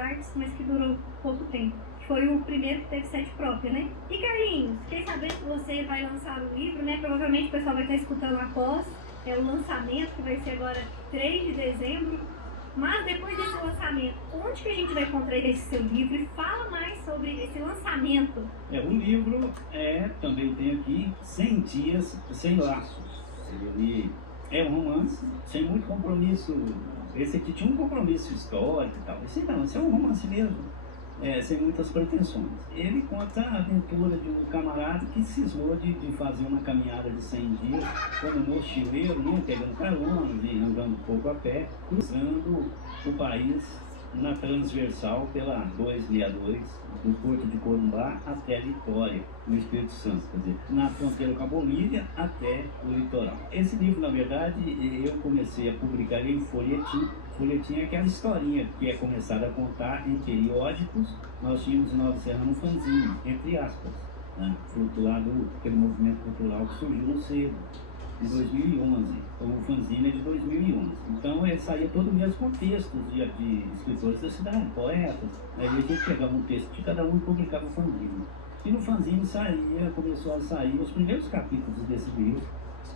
Artes, mas que durou pouco tempo. Foi o primeiro que teve sede própria, né? E Carlinhos, fiquei sabendo que você vai lançar um livro, né? Provavelmente o pessoal vai estar escutando após. É o lançamento, que vai ser agora 3 de dezembro. Mas depois desse lançamento, onde que a gente vai encontrar esse seu livro? E fala mais sobre esse lançamento. O livro também tem aqui 100 Dias Sem Laços. Ele é um romance sem muito compromisso. Esse aqui tinha um compromisso histórico e tal. Esse não, esse é um romance mesmo. Sem muitas pretensões. Ele conta a aventura de um camarada que cismou de fazer uma caminhada de 100 dias como mochileiro, né, pegando carona, andando um pouco a pé, cruzando o país na transversal pela 262, do Porto de Corumbá até Vitória, no Espírito Santo, quer dizer, na fronteira com a Bolívia até o litoral. Esse livro, na verdade, eu comecei a publicar ele em folhetim. Folhetim é aquela historinha que é começada a contar em periódicos. Nós tínhamos em Nova Serrana um fanzine, entre aspas, né, fruto lá daquele movimento cultural que surgiu no Cedo, em 2011. Então, o fanzine é de 2011. Então, ele saía todo mês com textos de escritores da cidade, poetas. Aí a gente pegava um texto de cada um e publicava o fanzine. E no fanzine começou a sair os primeiros capítulos desse livro,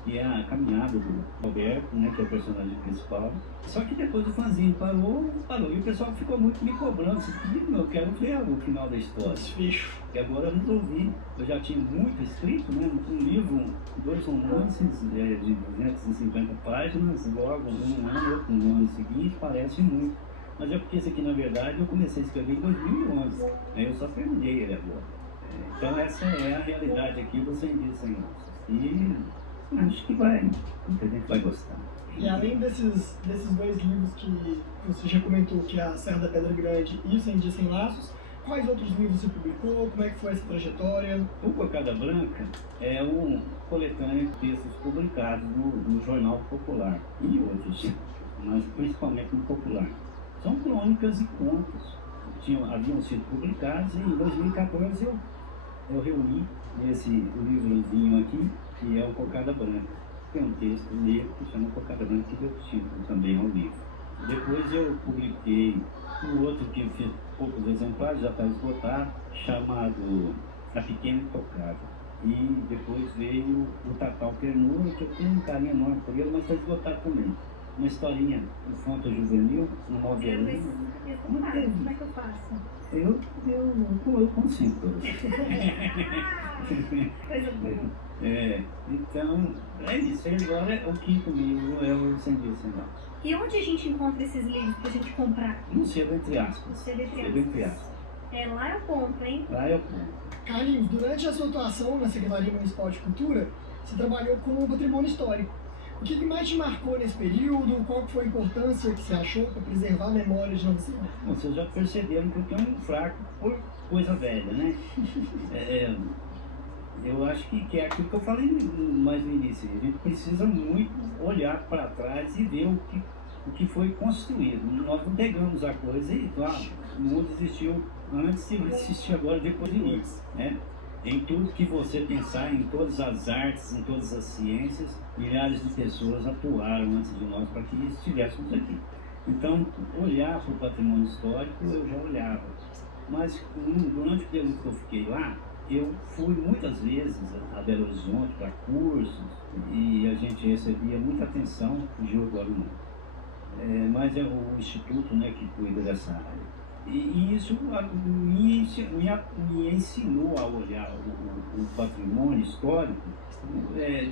que é a caminhada do Roberto, né, que é o personagem principal. Só que depois o fanzine parou, e o pessoal ficou muito me cobrando, assim, eu quero ver o final da história. Desfecho. E agora eu resolvi, eu já tinha muito escrito, né, um livro, 2 romances de 250 páginas, logo um ano, outro no ano seguinte, parece muito. Mas é porque esse aqui, na verdade, eu comecei a escrever em 2011, aí eu só terminei ele agora. Então essa é a realidade aqui do 100 Dias Sem Laços. E acho que muita gente vai gostar. E além desses 2 livros que você já comentou, que é a Serra da Pedra Grande e o 100 Dias Sem Laços, quais outros livros você publicou? Como é que foi essa trajetória? O Cocada Branca é um coletâneo de textos publicados no Jornal Popular e outros, mas principalmente no Popular. São crônicas e contos que haviam sido publicados e em 2014 eu reuni esse livrozinho aqui, que é o Cocada Branca. Tem um texto negro que chama Cocada Branca, que deu título também ao livro. Depois eu publiquei um outro que fez poucos exemplares, já está esgotado, chamado A Pequena Intocável. E depois veio o Tatal Ternura, que eu tenho um carinho enorme por ele, mas está esgotado também. Uma historinha infanto juvenil, um novelinho. Como é que eu faço? Eu consigo. Coisa boa. Então, é isso. Agora o 5º livro é o 100 Dias Sem Laços. E onde a gente encontra esses livros pra gente comprar? No Sebo Entre Aspas. Sebo Entre Aspas. Lá eu compro, hein? Lá eu compro. Carlinhos, durante a sua atuação na Secretaria Municipal de Cultura, você trabalhou com o patrimônio histórico. O que mais te marcou nesse período? Qual foi a importância que você achou para preservar a memória de Nova Serrana? Vocês já perceberam que eu tenho um fraco por coisa velha, né? Eu acho que é aquilo que eu falei mais no início. A gente precisa muito olhar para trás e ver o que foi construído. Nós não pegamos a coisa e, claro, o mundo existiu antes e existe agora depois de nós, né? Em tudo que você pensar, em todas as artes, em todas as ciências, milhares de pessoas atuaram antes de nós para que estivéssemos aqui. Então, olhar para o patrimônio histórico, eu já olhava. Mas, durante o período que eu fiquei lá, eu fui muitas vezes a Belo Horizonte para cursos e a gente recebia muita atenção, fugiu agora o nome. Mas é o Instituto, né, que cuida dessa área. E isso me ensinou a olhar o patrimônio histórico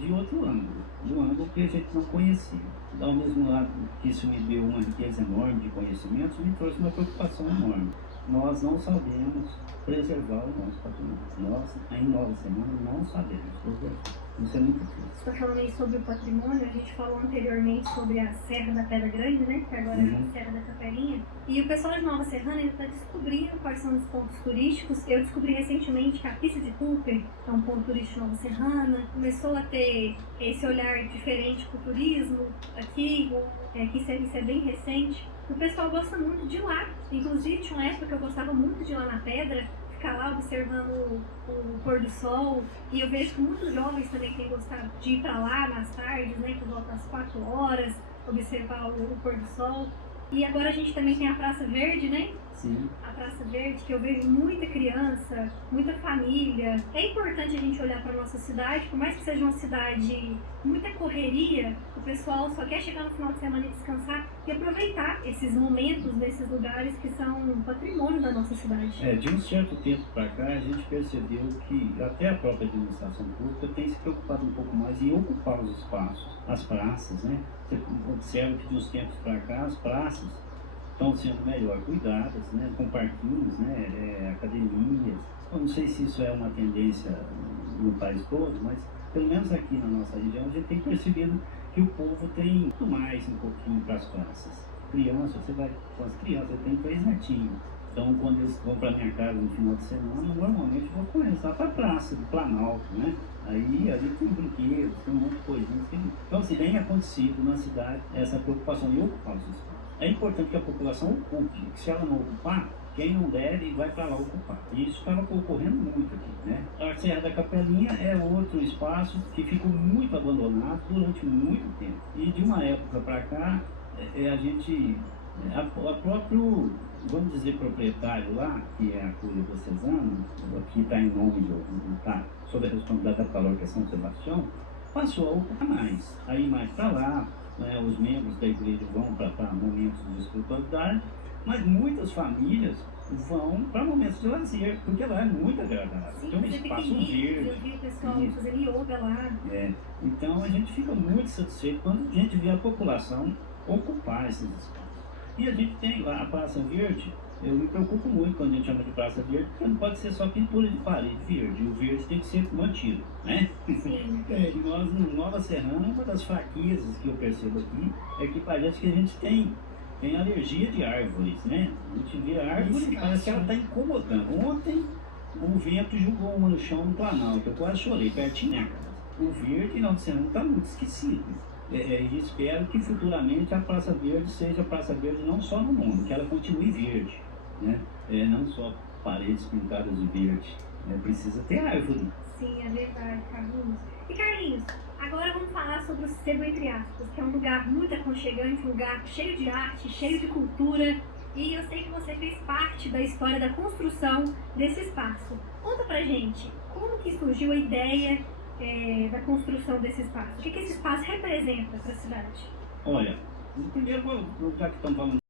de outro ângulo, do ângulo que a gente não conhecia. Ao mesmo lado que isso me deu uma riqueza enorme de conhecimentos, me trouxe uma preocupação enorme. Nós não sabemos preservar o nosso patrimônio. Nós, em Nova Serrana, não sabemos preservar. Isso é muito triste. Você está falando aí sobre o patrimônio, a gente falou anteriormente sobre a Serra da Pedra Grande, né? Que agora é a Serra da Capelinha. E o pessoal de Nova Serrana ainda está descobrindo quais são os pontos turísticos. Eu descobri recentemente que a pista de Cooper é um ponto turístico de Nova Serrana. Começou a ter esse olhar diferente para o turismo aqui, que isso é bem recente. O pessoal gosta muito de ir lá. Inclusive, tinha uma época que eu gostava muito de ir lá na Pedra, ficar lá observando o pôr do sol. E eu vejo que muitos jovens também têm gostado de ir para lá nas tardes, né, por volta das 4 horas, observar o pôr do sol. E agora a gente também tem a Praça Verde, né? Sim. A Praça Verde, que eu vejo muita criança, muita família. É importante a gente olhar para nossa cidade, por mais que seja uma cidade muita correria, o pessoal só quer chegar no final de semana e descansar e aproveitar esses momentos nesses lugares que são patrimônio da nossa cidade. De um certo tempo para cá, a gente percebeu que até a própria administração pública tem se preocupado um pouco mais em ocupar os espaços, as praças, né? Você observa que de uns tempos para cá, as praças estão sendo melhor cuidadas, né, com parquinhos, né, academias. Eu não sei se isso é uma tendência no país todo, mas pelo menos aqui na nossa região a gente tem percebido que o povo tem muito mais um pouquinho para as praças. Crianças, você vai com as crianças, eu tenho 3 netinhos. Então, quando eles vão para minha casa no final de semana, normalmente eu vou com eles lá para a praça do Planalto, né? Ali tem brinquedos, tem um monte de coisinhas. Então, assim, tem acontecido na cidade essa preocupação de ocupar os espaços. É importante que a população ocupe, que se ela não ocupar, quem não deve vai para lá ocupar. E isso estava ocorrendo muito aqui, né? A Serra da Capelinha é outro espaço que ficou muito abandonado durante muito tempo. E de uma época para cá, a próprio, vamos dizer, proprietário lá, que é a Cúria Diocesana, que está em nome está sob a responsabilidade da paróquia São Sebastião, passou a ocupar mais, a ir mais para lá, né, os membros da igreja vão para momentos de espiritualidade, mas muitas famílias vão para momentos de lazer, porque lá é muito agradável. Sim, tem um espaço verde. Eu vi o pessoal fazendo yoga lá. Então a gente fica muito satisfeito quando a gente vê a população ocupar esses espaços. E a gente tem lá a Praça Verde. Eu me preocupo muito quando a gente chama de Praça Verde, porque não pode ser só pintura de parede verde. O verde tem que ser mantido, né? Sim. E nós, no Nova Serrana, uma das fraquezas que eu percebo aqui é que parece que a gente tem alergia de árvores, né? A gente vê a árvore e parece que ela está incomodando. Ontem, o vento jogou uma no chão no Planalto. Eu quase chorei, pertinho da minha casa. O verde, Nova Serrana, está muito esquecido. E espero que futuramente a Praça Verde seja a Praça Verde não só no nome, que ela continue verde, né? Não só paredes pintadas de verde, precisa ter árvore. Sim, é verdade, Carlinhos. E Carlinhos, agora vamos falar sobre o Sebo Entre Aspas, que é um lugar muito aconchegante, um lugar cheio de arte, cheio de cultura. E eu sei que você fez parte da história da construção desse espaço. Conta pra gente, como que surgiu a ideia da construção desse espaço? O que esse espaço representa para a cidade? Olha, primeiro, já que estamos falando